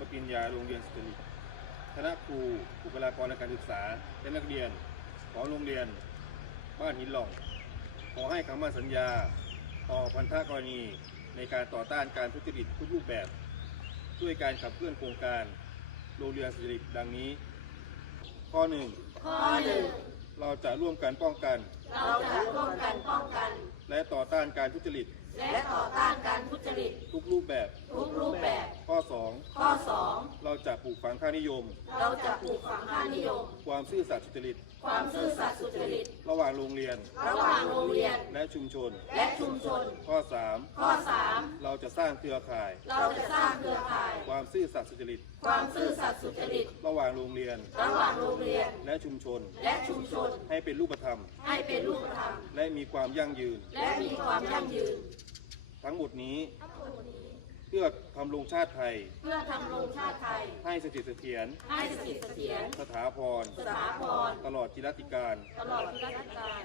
ปริญญาโรงเรียนสตรีคณะครูบุคลากรทางการศึกษา และนักเรียน ของโรงเรียน บ้านหินหล่อง ขอให้คำมั่นสัญญา ต่อพันธกรณีในการต่อต้านการทุจริตทุกรูปแบบ ด้วยการขับเคลื่อนโครงการโรงเรียนสตรีดังนี้ ข้อหนึ่งข้อหนึ่งเราจะร่วมกันป้องกัน เราจะร่วมกันป้องกัน และต่อต้านการทุจริตและต่อต้านการทุจริต ทุกรูปแบบ ทุกรูปแบบ ข้อ ข้อ 2 เรา จะปลูกฝังค่านิยม2เราจะปลูกฝังค่านิยม ความซื่อสัตย์สุจริต ความซื่อสัตย์สุจริต ระหว่างโรงเรียน ระหว่างโรงเรียน และชุมชน และชุมชน ข้อข้อ 3 เราจะสร้างเครือข่าย3เราจะสร้างเครือข่าย ความซื่อสัตย์สุจริต ความซื่อสัตย์สุจริต ระหว่างโรงเรียน ระหว่างโรงเรียน และชุมชน และชุมชน ให้เป็นรูปธรรม ให้เป็นรูปธรรม และมีความยั่งยืน และมีความยั่งยืน ทั้งหมดนี้เพื่อทำรงชาติไทย เพื่อทำรงชาติไทย ให้สถิตเสถียรให้สถิตเสถียรสถาพร สถาพร ตลอดจิรติการ ตลอดทุกราชการ